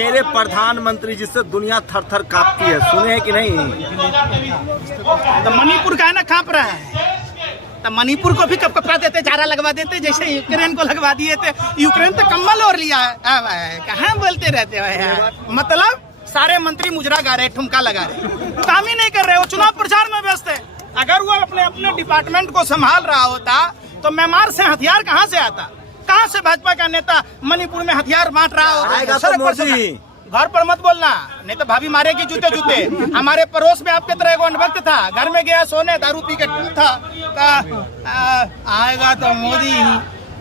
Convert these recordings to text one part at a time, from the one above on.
मेरे प्रधानमंत्री जिससे दुनिया थर थर कांपती है, सुने हैं कि नहीं? तो मणिपुर का है ना कांप रहा है, तो मणिपुर को भी कपकपा देते, चारा लगवा देते, जैसे यूक्रेन को लगवा दिए थे। यूक्रेन तो कम्बल ओढ़ लिया है। कहाँ बोलते रहते हो यार? मतलब सारे मंत्री मुजरा गा रहे, ठुमका लगा रहे, काम ही नहीं कर रहे, वो चुनाव प्रचार में व्यस्त है। अगर वो अपने अपने डिपार्टमेंट को संभाल रहा होता तो म्यांमार से हथियार कहाँ से आता? कहाँ से भाजपा का नेता मणिपुर में हथियार बांट रहा होगा? घर पर मत बोलना, नहीं तो भाभी मारेगी जूते जूते। हमारे पड़ोस में आपके तरह एक अनुभक्त था, घर में गया सोने, दारू पी के था, आएगा तो मोदी।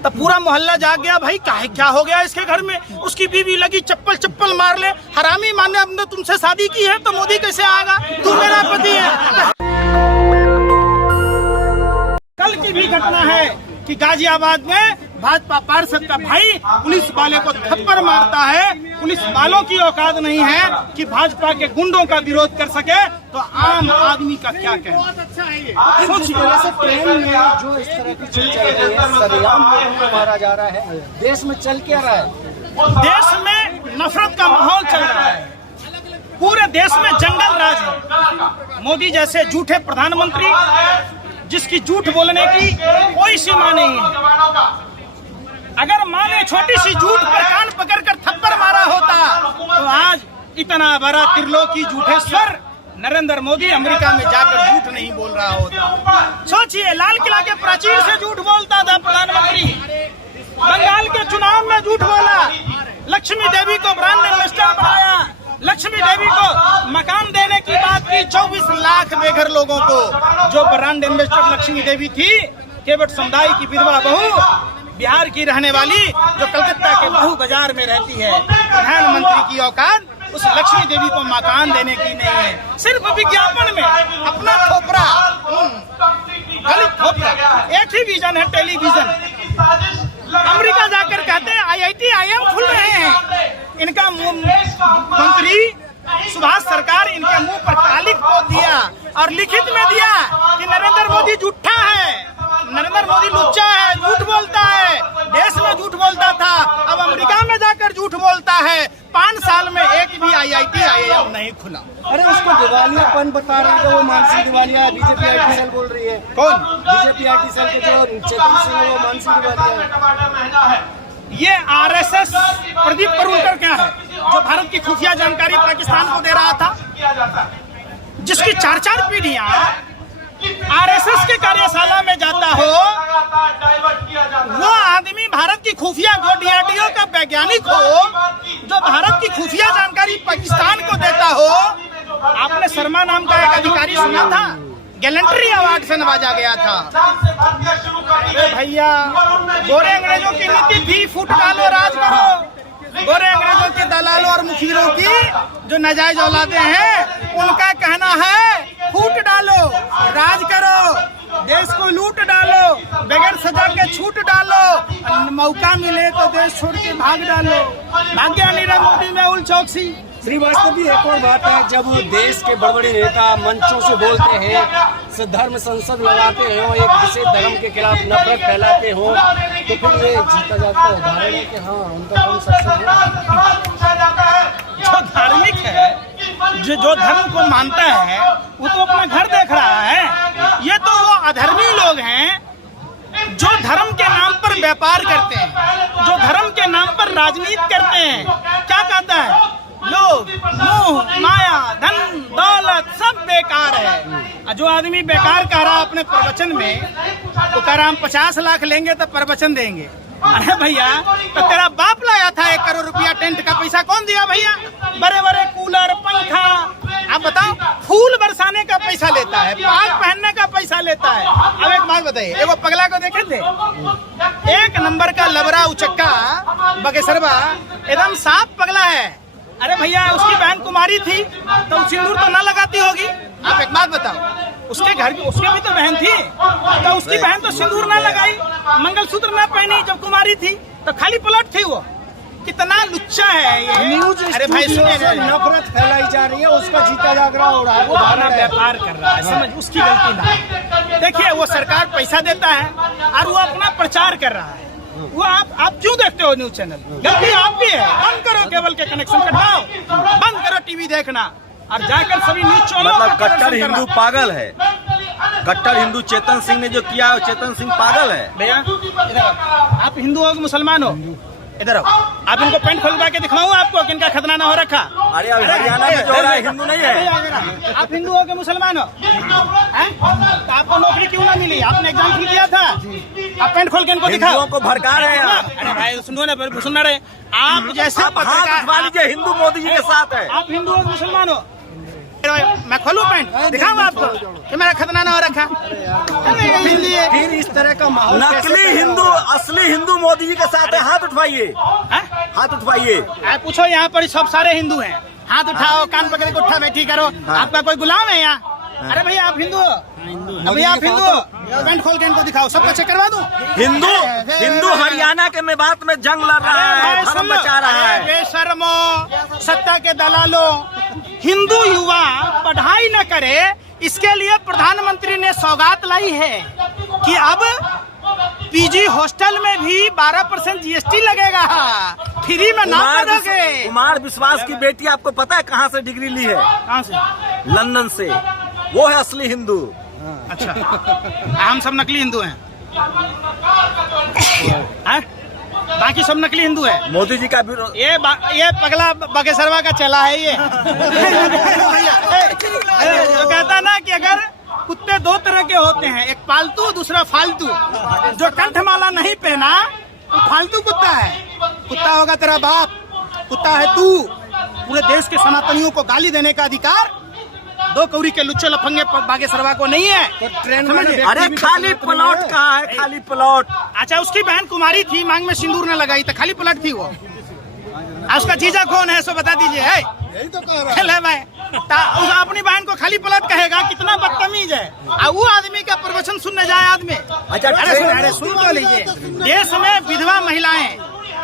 तो पूरा मोहल्ला जाग गया, भाई क्या हो गया इसके घर में? उसकी बीवी लगी चप्पल मार ले, हरामी माने हमने तुमसे शादी की है तो मोदी कैसे आएगा? तू मेरा पति है। कल की भी घटना है कि गाजियाबाद में भाजपा पार्षद का भाई पुलिस वाले को थप्पड़ मारता है। पुलिस वालों की औकात नहीं है कि भाजपा के गुंडों का विरोध कर सके, तो आम आदमी का क्या कहें? ट्रेन में जो इस तरह की चीज चल रही है, सरेआम लोगों को मारा जा रहा है, देश में चल क्या रहा है? देश में नफरत का माहौल चल रहा है, पूरे देश में जंगल राज है। मोदी जैसे झूठे प्रधानमंत्री, जिसकी झूठ बोलने की कोई सीमा नहीं है, अगर माने छोटी सी झूठ पर कान पकड़कर थप्पड़ मारा होता तो आज इतना बड़ा त्रिलोकी झूठेश्वर नरेंद्र मोदी अमेरिका में जाकर झूठ नहीं बोल रहा होता। सोचिए, लाल किला के प्राचीर से झूठ बोलता था प्रधानमंत्री, बंगाल के चुनाव में झूठ बोला, लक्ष्मी देवी को ब्रांड एम्बेसडर बनाया, लक्ष्मी देवी को मकान देने की बात की, 24 लाख बेघर लोगों को। जो ब्रांड एम्बेसडर लक्ष्मी देवी थी, केवट समुदाय की विधवा बहू, बिहार की रहने वाली, जो कलकत्ता के बहू बाजार में रहती है। प्रधानमंत्री की औकात उस लक्ष्मी देवी को मकान देने की नहीं है, सिर्फ विज्ञापन में अपना थोपरा, गलत थोपरा। एक ही विजन है, टेलीविजन। अमेरिका जाकर कहते हैं IIT IIM खुल रहे हैं, इनका मंत्री सुभाष सरकार इनके मुंह पर कालिक पोत दिया और लिखित में दिया कि नरेंद्र मोदी झूठा है, नरेंद्र मोदी लुच्चा है, झूठ बोलता है, देश में झूठ बोलता था, अब अमेरिका में जाकर झूठ बोलता है। 5 साल में एक भी IIT IIM नहीं खुला। अरे उसको दिवालियापन बता रहे थे, वो मानसिक दिवालिया है। बीजेपी IT सेल बोल रही है। कौन? बीजेपी IT सेल के जो चेतन सिंह है, वो मानसिक दिवालिया है। ये RSS प्रदीप परूलकर क्या है, जो भारत की खुफिया जानकारी पाकिस्तान को दे रहा था, जिसकी 4-4 पीढ़ियां RSS के कार्यशाला में जाता हो, वो आदमी भारत की खुफिया, जो DRDO का वैज्ञानिक हो, जो भारत की खुफिया जानकारी पाकिस्तान को देता हो। आपने शर्मा नाम का एक अधिकारी सुना था, गैलेंट्री अवार्ड से नवाजा गया था। अरे भैया, गोरे अंग्रेजों की नीति थी, फूट डालो राज करो। गोरे अंग्रेजों के दलालों और मुखिरों की जो नाजायज औलादे हैं, उनका कहना है फूट डालो, राज करो, देश को लूट डालो, बगैर सजा के छूट डालो, मौका मिले तो देश छोड़ के भाग डालो। भाग्य नीरव मोदी में उल चौकसी। श्रीवास्तव भी एक और बात है, जब देश के बड़े नेता मंचों से बोलते हैं, धर्म संसद लगाते हो, एक विशेष धर्म के खिलाफ नफरत फैलाते हो, तो फिर ये जीता जाता है। उदाहरण है कि हाँ, उनका कौन सक्सेस है? जो धार्मिक है, जो धर्म को मानता है, वो तो अपना घर देख रहा है। ये तो वो अधर्मी लोग हैं जो धर्म के नाम पर व्यापार करते हैं, जो धर्म के नाम पर राजनीति करते हैं। क्या कहता है? लोग, मोह, माया, धन, दौलत सब बेकार है। जो आदमी बेकार कह रहा अपने प्रवचन में, तो कह रहा हम 50 लाख लेंगे तो प्रवचन देंगे। अरे भैया, तो तेरा बाप लाया था 1 करोड़ रुपया, टेंट का पैसा कौन दिया भैया? बड़े बड़े कूलर, पंखा, आप बताओ, फूल बरसाने का पैसा लेता है, पाग पहनने का पैसा लेता है। अब एक बात बताइए, एगो पगला को देखे थे, 1 नंबर का लबरा उचक्का बगेसरवा, एकदम साफ पगला है। अरे भैया, उसकी बहन कुमारी थी तो सिंदूर तो ना लगाती होगी। आप एक बात बताओ, उसके घर की, उसके भी तो बहन थी, तो उसकी बहन तो सिंदूर ना लगाई, मंगलसूत्र ना पहनी जब कुमारी थी, तो खाली पलट थी वो। कितना लुच्चा है ये। न्यूज। अरे भाई सुनिए, नफरत फैलाई जा रही है, उसका जीता जागरा हो रहा है, वो अपना व्यापार कर रहा है, समझ, उसकी गलती ना। देखिए, वो सरकार पैसा देता है और वो अपना प्रचार कर रहा है। वो आप क्यों देखते हो न्यूज चैनल? गलती आप भी है। बंद करो केबल के कनेक्शन कटवाओ, बंद करो टीवी देखना और जाकर सभी न्यूज चैनल मतलब कट्टर हिंदू पागल है। कट्टर हिंदू चेतन सिंह ने जो किया, चेतन सिंह पागल है। भैया इधर आओ। आप हिंदू हो कि मुसलमान हो? इधर आओ। आप इनको पेंट खोलवा के दिखाऊं आपको कि इनका खतना ना हो रखा? अरे हरियाणा में जो हो रहा है हिंदू नहीं है। आप हिंदू हो कि मुसलमान हो? हैं? तो आपको नौकरी क्यों ना मिली? आपने एग्जाम क्यों दिया था? आप पेंट खोल के इनको दिखाओ। हिंदुओं को भड़का रहे हैं आप। अरे भाई सुनो ना, सुनना रहे आप जैसे आप हाथ उठवा लीजिए, हिंदू मोदी जी के साथ है। आप हिंदू हो कि मुसलमान हो? मैं खोलूं पेंट दिखाऊं आपको कि मेरा खतना ना हो रखा? फिर इस तरह का माहौल नकली हिंदू असली हिंदू मोदी जी के साथ है। हाथ उठवाइए, हाथ उठवाइए। पूछो यहाँ पर सब सारे हिंदू हैं, हाथ उठाओ, कान पकड़ के उठा बैठी करो। आपका कोई गुलाम है यहाँ? अरे भैया आप हिंदू हो? भैया आप हिंदू हो? पेंट खोल के इनको दिखाओ, सबको चेक करवा दूं। हिंदू हरियाणा के मेवात में जंग लड़ रहा है, धर्म बचा रहा है। बेशर्मो, सत्ता के दलालों, हिंदू युवा पढ़ाई न करे, इसके लिए प्रधानमंत्री ने सौगात लाई है कि अब पीजी हॉस्टल में भी 12% जीएसटी लगेगा, फ्री में ना पढ़ोगे। कुमार विश्वास की बेटी आपको पता है कहाँ से डिग्री ली है? कहाँ से? लंदन से। वो है असली हिंदू। अच्छा, हम सब नकली हिंदू हैं? बाकी सब नकली हिंदू है। मोदी जी का ये पगला बागेश्वरवा का चला है ये। जो कहता ना कि अगर कुत्ते दो तरह के होते हैं, एक पालतू दूसरा फालतू। जो कंठमाला नहीं पहना वो फालतू कुत्ता है। कुत्ता होगा तेरा बाप, कुत्ता है तू। पूरे देश के सनातनियों को गाली देने का अधिकार दो कौड़ी के लुच्चे लफंगे बागेश्वरवा को नहीं है। तो ट्रेन अरे खाली प्लॉट कहाँ है? खाली प्लॉट। अच्छा, उसकी बहन कुमारी थी, मांग में सिंदूर न लगाई तो खाली प्लॉट थी वो। उसका जीजा कौन है सो बता दीजिए। है यही तो कह रहा है भाई। अपनी बहन को खाली प्लॉट कहेगा, कितना बदतमीज है। और वो आदमी का प्रवचन सुनने जाए आदमी। अच्छा, अरे सुन तो लीजिए। देश में विधवा महिलाएं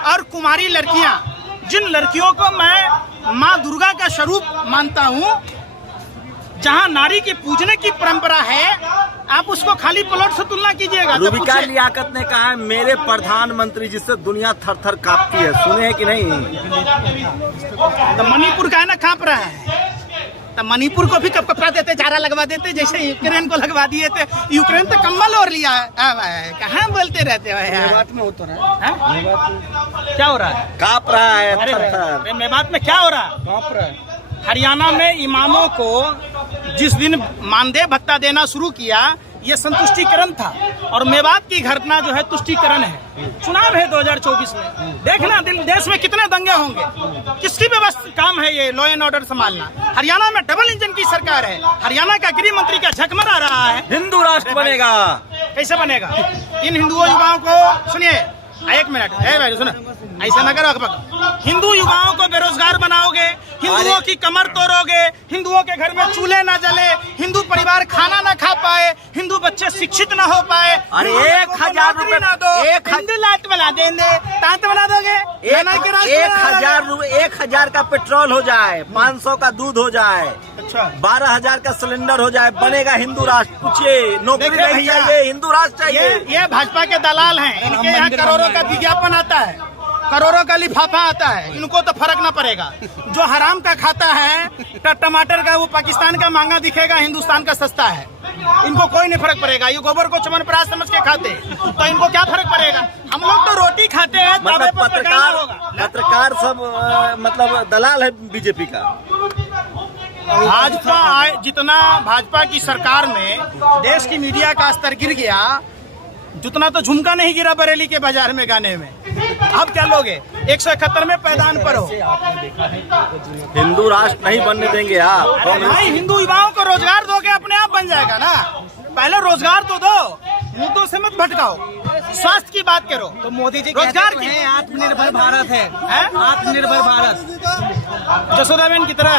और कुमारी लड़कियां, जिन लड़कियों को मैं माँ दुर्गा का स्वरूप मानता हूँ, जहाँ नारी के पूजने की परंपरा है, आप उसको खाली प्लॉट से तुलना कीजिएगा। रूबिका लियाकत ने कहा है मेरे प्रधानमंत्री जिससे दुनिया थर थर कांपती है। सुने हैं कि नहीं? तो मणिपुर का है ना कांप रहा है। तो मणिपुर को भी कब कपड़ा देते, चारा लगवा देते, जैसे यूक्रेन को लगवा दिए थे। यूक्रेन तो कम्बल और लिया है। कहाँ बोलते रहते हो यार? मेवात में होता रहा है। क्या हो रहा है? कांप रहा है थर थर। मेवात में क्या हो रहा है? कांप रहा है। हरियाणा में इमामों को जिस दिन मानदेय भत्ता देना शुरू किया, ये संतुष्टिकरण था। और मेवात की घटना जो है तुष्टिकरण है। चुनाव है 2024 में, देखना देश में कितने दंगे होंगे। किसकी व्यवस्था काम है ये लॉ एंड ऑर्डर संभालना? हरियाणा में डबल इंजन की सरकार है। हरियाणा का गृह मंत्री का झकमरा रहा है। हिंदू राष्ट्र बनेगा। कैसे बनेगा? इन हिंदुओं युवाओं को सुनिए, एक मिनट है भाई, सुनो, ऐसा न करो। हिंदू युवाओं को बेरोजगार बनाओगे, हिंदुओं की कमर तोड़ोगे, हिंदुओं के घर में चूल्हे न जले, हिंदू परिवार खाना न खा पाए, हिंदू बच्चे शिक्षित न हो पाए। अरे 1000 रुपए ना दो, हिंदू लाट बना देंगे, तांत बना दोगे। 1000 का पेट्रोल हो जाए, 500 का दूध हो जाए, अच्छा 12,000 का सिलेंडर हो जाए, बनेगा हिंदू राष्ट्र। पूछिए, नौकरी नहीं चाहिए, हिंदू राष्ट्र चाहिए। ये भाजपा के दलाल हैं। इनके यहाँ करोड़ों का विज्ञापन आता है, करोड़ों का लिफाफा आता है। इनको तो फर्क ना पड़ेगा। जो हराम का खाता है टमाटर का, वो पाकिस्तान का महंगा दिखेगा, हिंदुस्तान का सस्ता है। इनको कोई नहीं फर्क पड़ेगा। ये गोबर को चमनप्राश समझ के खाते, तो इनको क्या फर्क पड़ेगा? हम लोग तो रोटी खाते हैं। मतलब पत्रकार सब मतलब दलाल है बीजेपी का। भाजपा जितना भाजपा की सरकार में देश की मीडिया का स्तर गिर गया, जितना तो झुमका नहीं गिरा बरेली के बाजार में गाने में। अब क्या लोगे? 171 में पैदान पर हो। हिंदू राष्ट्र नहीं बनने देंगे आप। भाई हिंदू युवाओं को रोजगार दोगे, अपने आप बन जाएगा ना। पहले रोजगार तो दो, मुद्दों से मत भटकाओ। स्वास्थ्य की बात करो तो मोदी जी रोजगार की आत्मनिर्भर भारत है। आत्मनिर्भर भारत जसोदाबेन की तरह।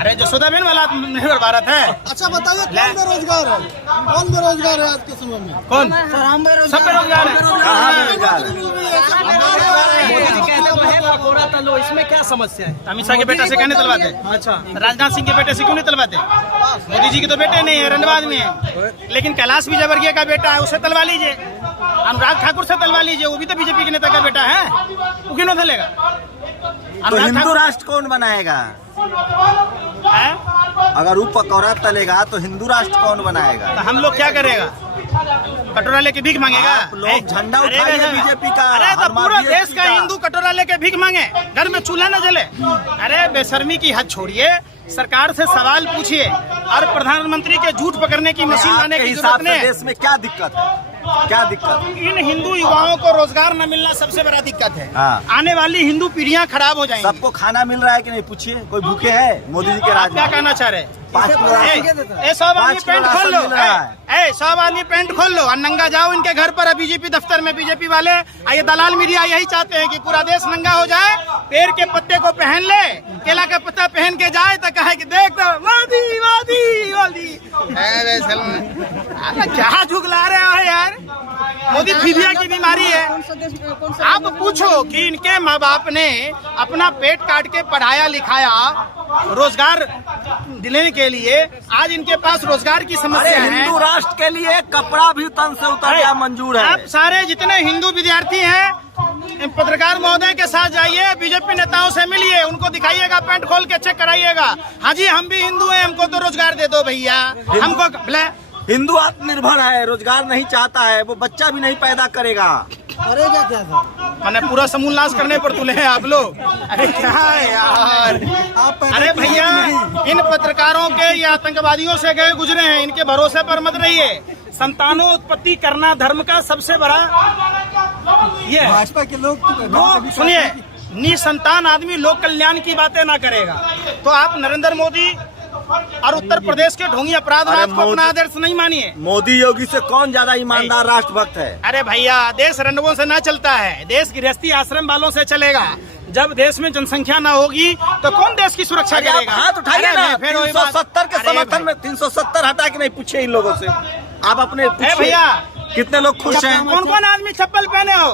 अरे जसोदाबेन वाला आत्मनिर्भर भारत है। अच्छा बताइए, कौन बेरोजगार है? कौन बेरोजगार है आज के समय में? कौन? सब बेरोजगार है। मोदी जी कहते तो है पकोड़ा तलो, इसमें क्या समस्या है? अमित शाह के बेटा से कहने तलवाते? अच्छा, राजनाथ सिंह के बेटे से क्यों नहीं तलवाते? मोदी जी के तो बेटे नहीं है, रंडवा आदमी है। लेकिन कैलाश विजयवर्गीय का बेटा है, उसे तलवा लीजिए। अनुराग ठाकुर से तलवा लीजिए, वो भी तो बीजेपी के नेता का बेटा है, वो क्यों नहीं तलेगा? तो हिंदू राष्ट्र कौन बनाएगा? अगर वो पकौड़ा तलेगा तो हिंदू राष्ट्र कौन बनाएगा? तो हम लोग क्या करेगा? कटोरा लेके भीख मांगेगा? आप लोग झंडा उठाइए बीजेपी का। अरे तो पूरा देश का हिंदू कटोरा लेके भीख मांगे, घर में चूल्हा न जले? अरे बेशर्मी की हद छोड़िए, सरकार से सवाल पूछिए और प्रधानमंत्री के झूठ पकड़ने की मशीन लाने की जरूरत नहीं है। देश में क्या दिक्कत है? क्या दिक्कत? इन हिंदू युवाओं को रोजगार न मिलना सबसे बड़ा दिक्कत है। हाँ। आने वाली हिंदू पीढ़ियां खराब हो जाएंगी। सबको खाना मिल रहा है कि नहीं? पूछिए, कोई भूखे है मोदी जी के राज में? क्या कहना चाह रहे? 5 किलो सब आदमी पेंट खोल लो, मिल रहा है। सब आदमी पेंट खोल लो और नंगा जाओ इनके घर पर, बीजेपी दफ्तर में। बीजेपी वाले ये दलाल मीडिया यही चाहते हैं कि पूरा देश नंगा हो जाए, पेड़ के पत्ते को पहन ले, केला का पत्ता पहन के जाए तो कहे कि देख तो मोदी मोदी मोदी। क्या झुकला रहे हो यार? मोदी फीबिया की बीमारी है। आप पूछो कि इनके माँ बाप ने अपना पेट काट के पढ़ाया लिखाया रोजगार दिलाने के लिए, आज इनके पास रोजगार की समस्या है। हिंदू राष्ट्र के लिए कपड़ा भी तन से उतारना मंजूर है। आप सारे जितने हिंदू विद्यार्थी हैं, पत्रकार महोदय के साथ जाइए, बीजेपी नेताओं से मिलिए, उनको दिखाइएगा, पेंट खोल के चेक कराइएगा। हाँ जी, हम भी हिंदू हैं, हमको तो रोजगार दे दो भैया। हमको हिंदू आत्मनिर्भर है, रोजगार नहीं चाहता है, वो बच्चा भी नहीं पैदा करेगा। करेगा क्या था? मैंने पूरा समूह नाश करने पर तुले हैं आप लोग। अरे क्या है यार? अरे भैया, इन पत्रकारों के या आतंकवादियों से गए गुजरे हैं, इनके भरोसे पर मत रहिए। संतानों उत्पत्ति करना धर्म का सबसे बड़ा ये है। भाजपा के लोग सुनिए, निसंतान आदमी लोक कल्याण की बातें ना करेगा तो आप नरेंद्र मोदी और उत्तर प्रदेश के ढोंगी अपराधवाद को अपना आदर्श नहीं मानिए। मोदी योगी से कौन ज्यादा ईमानदार राष्ट्रभक्त है? अरे भैया, देश रंडवों से ना चलता है, देश गृहस्थी आश्रम वालों से चलेगा। जब देश में जनसंख्या ना होगी तो कौन देश की सुरक्षा करेगा? हाथ उठाइए ना। 370 के समर्थन में 370 हटा के नहीं पूछे इन लोगों से, आप अपने भैया कितने लोग खुश हैं? कौन कौन आदमी चप्पल पहने हो?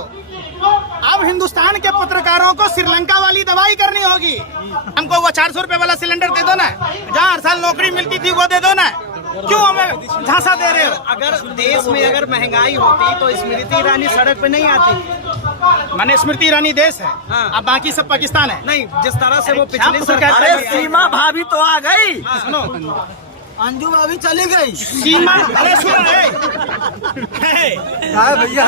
अब हिंदुस्तान के पत्रकारों को श्रीलंका वाली दवाई करनी होगी। हमको वो 400 रुपए वाला सिलेंडर दे दो ना, जहाँ हर साल नौकरी मिलती थी वो दे दो ना। क्यों हमें झांसा दे रहे हो? अगर देश में अगर महंगाई होती तो स्मृति ईरानी सड़क पे नहीं आती। माने स्मृति ईरानी देश है, अब बाकी सब पाकिस्तान है। नहीं, जिस तरह से वो पिछली सरकार, अरे सीमा भाभी तो आ गई। सुनो, अंजू भाभी चली गई। सीमा, अरे सुनो भैया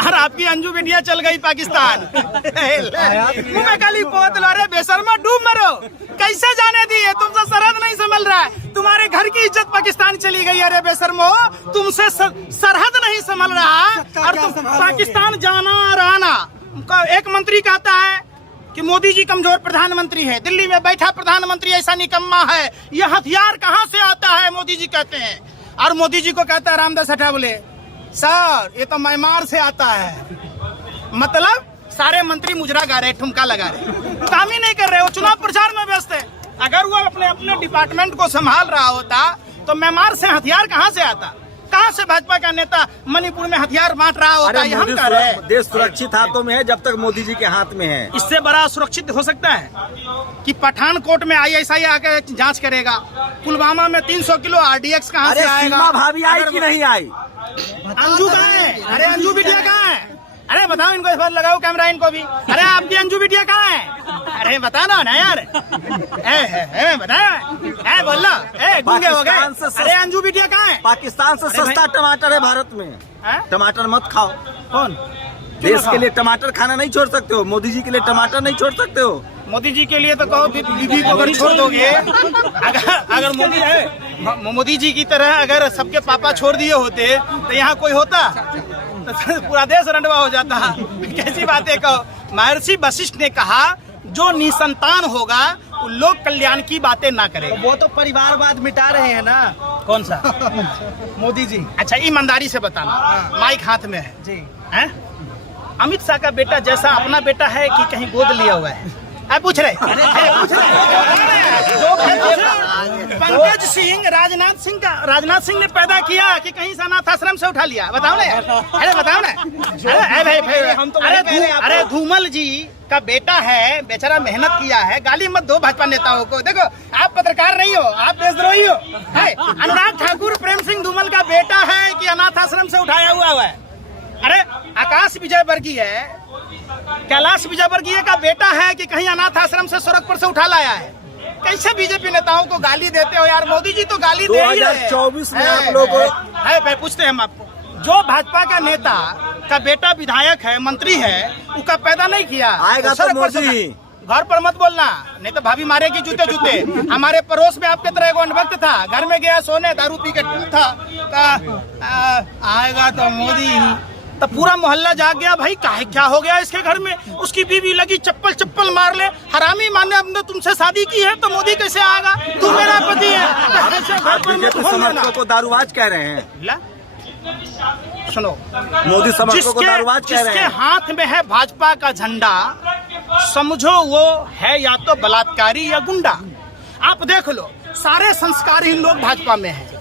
और आपकी अंजू बिटिया चल गई पाकिस्तान। मुंह में काली पोत लो रे बेशर्मा, डूब मरो। कैसे जाने दी है? तुमसे सरहद नहीं संभल रहा है, तुम्हारे घर की इज्जत पाकिस्तान चली गई। अरे बेशर्मो, तुमसे सरहद नहीं संभल रहा और तुम पाकिस्तान जाना और आना। एक मंत्री कहता है कि मोदी जी कमजोर प्रधानमंत्री है, दिल्ली में बैठा प्रधानमंत्री ऐसा निकम्मा है, ये हथियार कहाँ से आता है मोदी जी कहते हैं। और मोदी जी को कहता है रामदास अठावले, सर ये तो म्यांमार से आता है। मतलब सारे मंत्री मुजरा गा रहे, ठुमका लगा रहे, काम ही नहीं कर रहे, वो चुनाव प्रचार में व्यस्त है। अगर वो अपने अपने डिपार्टमेंट को संभाल रहा होता तो म्यांमार से हथियार कहाँ से आता? कहाँ से भाजपा का नेता मणिपुर में हथियार बांट रहा होता है? हम कर रहे हैं। देश सुरक्षित हाथों में है जब तक मोदी जी के हाथ में है। इससे बड़ा सुरक्षित हो सकता है कि पठानकोट में ISI आकर जांच करेगा, पुलवामा में 300 किलो RDX कहाँ से आएगा? सीमा भाभी आई कि नहीं आई? अंजू कहाँ है? अरे अंजू बिटिया कहाँ है? अरे बताओ इनको, इस बार लगाओ कैमरा इनको भी। अरे आपकी अंजू बिटिया कहाँ है? अरे बताना ना यार, बताया बोलो, गूंगे हो गए। अरे अंजू बिटिया कहाँ है? पाकिस्तान से सस्ता टमाटर है भारत में। टमाटर मत खाओ। कौन? देश के लिए टमाटर खाना नहीं छोड़ सकते हो, मोदी जी के लिए टमाटर नहीं छोड़ सकते हो। मोदी जी के लिए तो कहो बीबी को अगर छोड़ दोगे, अगर मोदी जी की तरह अगर सबके पापा छोड़ दिए होते तो यहाँ कोई होता? तो पूरा देश रंडवा हो जाता। कैसी बातें कहो। महर्षि वशिष्ठ ने कहा जो निसंतान होगा वो लोक कल्याण की बातें ना करे। वो तो परिवारवाद मिटा रहे हैं ना। कौन सा? मोदी जी। अच्छा ईमानदारी से बताना, माइक हाथ में है जी, हैं? अमित शाह का बेटा जैसा अपना बेटा है कि कहीं गोद लिया हुआ है? पूछ रहे पंकज सिंह राजनाथ सिंह ने पैदा किया कि कहीं से अनाथ आश्रम से उठा लिया? बताओ ना। अरे बताओ ना। अरे धूमल जी का बेटा है, बेचारा मेहनत किया है। गाली मत दो भाजपा नेताओं को। देखो आप पत्रकार नहीं हो, आप देशद्रोही हो। अनुराग ठाकुर प्रेम सिंह धूमल का बेटा है कि अनाथ आश्रम से उठाया हुआ है? अरे आकाश विजयवर्गीय है, कैलाश विजयवर्गीय का बेटा है कि कहीं अनाथ आश्रम से सड़क पर से उठा लाया है? कैसे बीजेपी नेताओं को गाली देते हो यार? मोदी जी तो गाली दे ही रहे हैं। 2024 में आप लोग है पूछते हैं हम आपको, जो भाजपा का नेता का बेटा विधायक है, मंत्री है, उसका पैदा नहीं किया आएगा तो मोदी। घर पर मत बोलना, नहीं तो भाभी मारेगी जूते जूते। हमारे पड़ोस में आपके तरह एक अनभक्त था, घर में गया सोने, दारू पी के था, आएगा तो मोदी ही। तो पूरा मोहल्ला जाग गया, भाई काहे क्या हो गया इसके घर में? उसकी बीवी लगी चप्पल मार ले, हरामी माने हमने तुमसे शादी की है तो मोदी कैसे आएगा? तू मेरा पति है। बीजेपी समर्थकों को दारूबाज कह रहे हैं। सुनो, मोदी समर्थकों को दारूबाज कह रहे जिसके हैं। हाथ में है भाजपा का झंडा, समझो वो है या तो बलात्कारी या गुंडा। आप देख लो, सारे संस्कारहीन लोग भाजपा में हैं।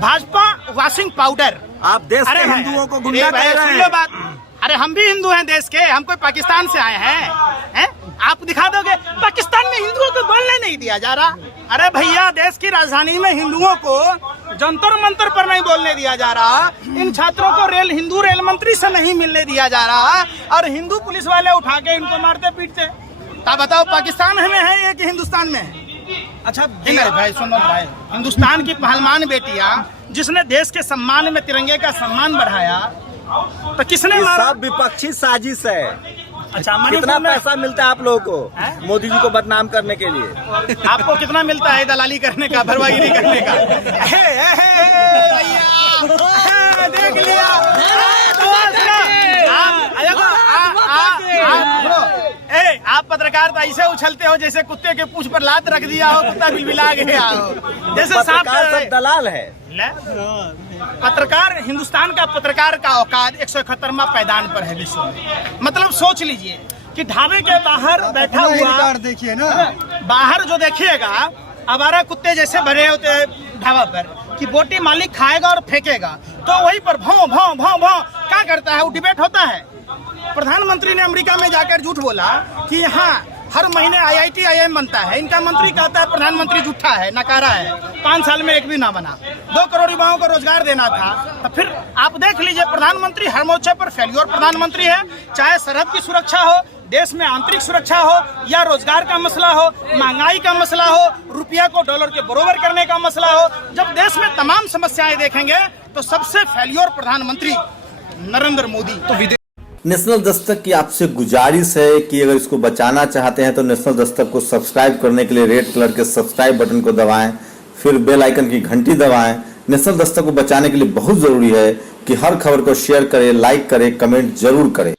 Bhajpa washing powder. आप देश के हिंदुओं को गुंडा कह रहे हैं। बात, अरे हम भी हिंदू हैं देश के, हम कोई पाकिस्तान से आए हैं? आप दिखा दोगे पाकिस्तान में हिंदुओं को बोलने नहीं दिया जा रहा? अरे भैया, देश की राजधानी में हिंदुओं को जंतर मंतर पर नहीं बोलने दिया जा रहा। इन छात्रों को हिंदू रेल मंत्री से नहीं मिलने दिया जा रहा, और हिंदू पुलिस वाले उठा के इनको मारते पीटते। तो बताओ, पाकिस्तान में है या कि हिंदुस्तान में है? अच्छा भाई सुनो भाई, हिंदुस्तान की पहलवान बेटियां जिसने देश के सम्मान में तिरंगे का सम्मान बढ़ाया, तो किसने मारा? सब विपक्षी साजिश है। अच्छा, कितना पैसा मिलता है आप लोगों को मोदी जी को बदनाम करने के लिए? आपको कितना मिलता है दलाली करने का, भरवागिरी करने का? देख लिया। आप पत्रकार तो ऐसे उछलते हो जैसे कुत्ते के पूंछ पर लात रख दिया हो, कुत्ता बिलबिला गया हो। जैसे सब दलाल है। पत्रकार, हिंदुस्तान का पत्रकार का औकात 171वां पैदान पर है विश्व में। मतलब सोच लीजिए कि ढाबे के बाहर बैठा हुआ, देखिए ना, बाहर जो देखिएगा आवारा कुत्ते जैसे भरे होते ढाबा पर, कि बोटी मालिक खाएगा और फेंकेगा, तो वहीं पर भौं भौं भौं भौं क्या करता है? वो डिबेट होता है। प्रधानमंत्री ने अमेरिका में जाकर झूठ बोला कि यहाँ हर महीने IIT IIM बनता है। इनका मंत्री कहता है प्रधानमंत्री झूठा है, नकारा है, 5 साल में एक भी ना बना। 2 करोड़ युवाओं को रोजगार देना था। तो फिर आप देख लीजिए, प्रधानमंत्री हर मोर्चे पर फेल्योर प्रधानमंत्री है। चाहे सरहद की सुरक्षा हो, देश में आंतरिक सुरक्षा हो, या रोजगार का मसला हो, महंगाई का मसला हो, रुपया को डॉलर के बरोबर करने का मसला हो, जब देश में तमाम समस्याएं देखेंगे तो सबसे फेल्योर प्रधानमंत्री नरेंद्र मोदी। तो नेशनल दस्तक की आपसे गुजारिश है कि अगर इसको बचाना चाहते हैं तो नेशनल दस्तक को सब्सक्राइब करने के लिए रेड कलर के सब्सक्राइब बटन को दबाएं, फिर बेल आइकन की घंटी दबाएं। नेशनल दस्तक को बचाने के लिए बहुत जरूरी है कि हर खबर को शेयर करें, लाइक करें, कमेंट जरूर करें।